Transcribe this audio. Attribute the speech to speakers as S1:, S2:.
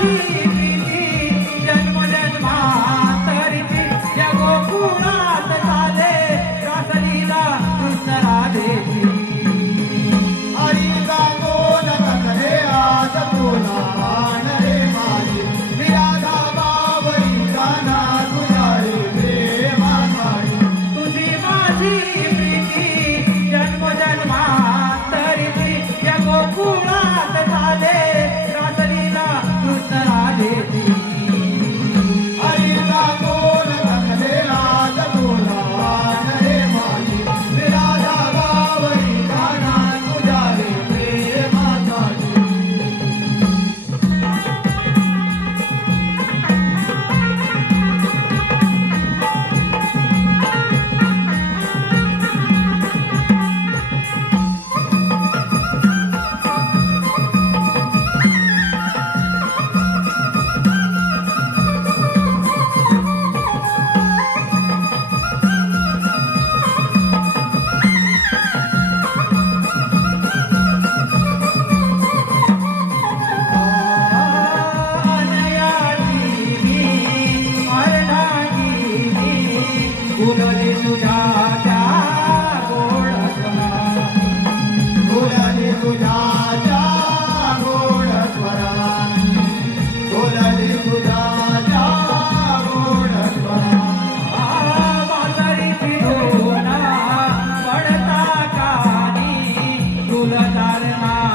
S1: Thank you. तुला